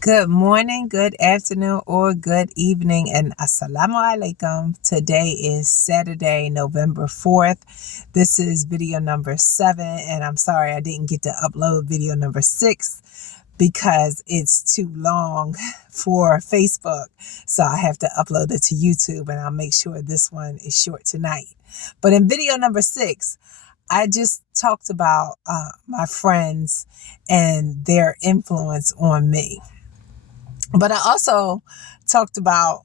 Good morning, good afternoon, or good evening, and assalamu alaikum. Today is Saturday, November 4th. This is video number 7, and I'm sorry I didn't get to upload video number 6 because it's too long for Facebook. So I have to upload it to YouTube, and I'll make sure this one is short tonight. But in video number 6, I just talked about my friends and their influence on me. But I also talked about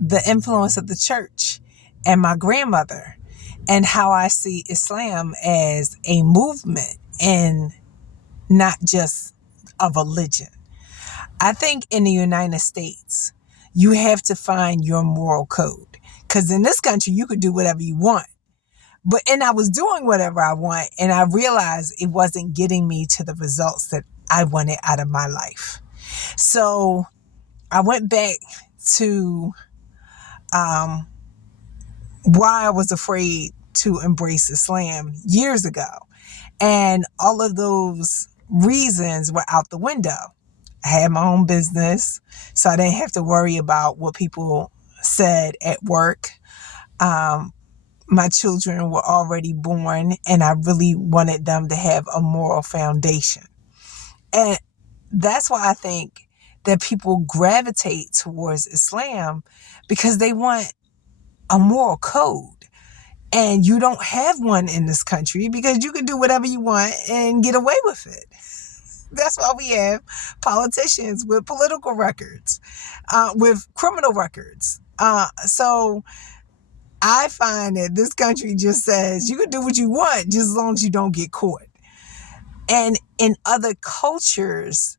the influence of the church and my grandmother and how I see Islam as a movement and not just a religion. I think in the United States, you have to find your moral code. Because in this country, you could do whatever you want. And I was doing whatever I want, and I realized it wasn't getting me to the results that I wanted out of my life. So I went back to why I was afraid to embrace Islam years ago. And all of those reasons were out the window. I had my own business, so I didn't have to worry about what people said at work. My children were already born, and I really wanted them to have a moral foundation. And that's why I think that people gravitate towards Islam, because they want a moral code. And you don't have one in this country because you can do whatever you want and get away with it. That's why we have politicians with political records, with criminal records. So I find that this country just says you can do what you want just as long as you don't get caught. And in other cultures,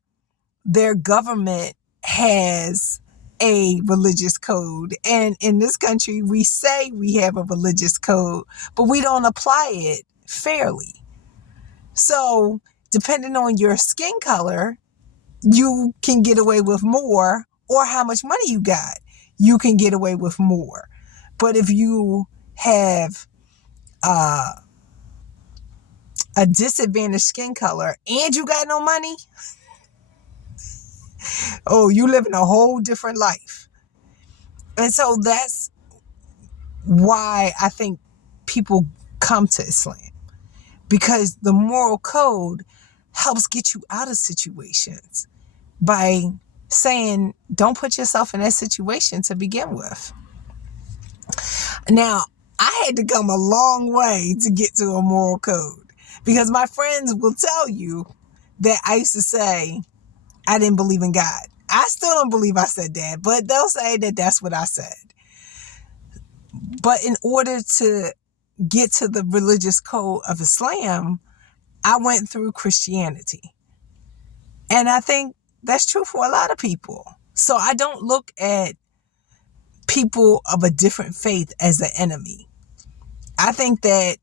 their government has a religious code. And in this country, we say we have a religious code, but we don't apply it fairly. So depending on your skin color, you can get away with more, or how much money you got, you can get away with more. But if you have a disadvantaged skin color and you got no money, oh, you living a whole different life. And so that's why I think people come to Islam, because the moral code helps get you out of situations by saying, don't put yourself in that situation to begin with. Now, I had to come a long way to get to a moral code, because my friends will tell you that I used to say I didn't believe in God. I still don't believe I said that, but they'll say that that's what I said. But in order to get to the religious code of Islam, I went through Christianity. And I think that's true for a lot of people. So I don't look at people of a different faith as an enemy. I think that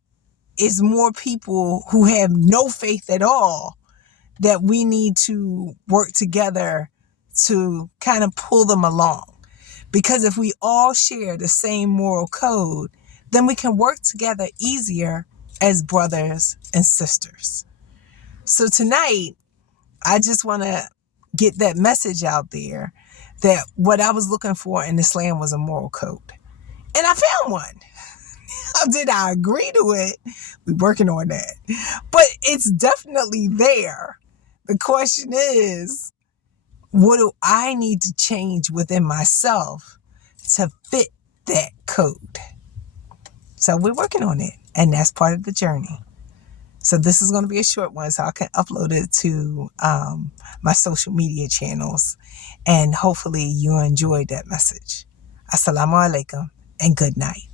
it's more people who have no faith at all that we need to work together to kind of pull them along. Because if we all share the same moral code, then we can work together easier as brothers and sisters. So tonight, I just want to get that message out there that what I was looking for in Islam was a moral code. And I found one. How did I agree to it? We're working on that. But it's definitely there. The question is, what do I need to change within myself to fit that code? So we're working on it, and that's part of the journey. So this is going to be a short one, so I can upload it to my social media channels, and hopefully you enjoyed that message. Assalamu alaikum and good night.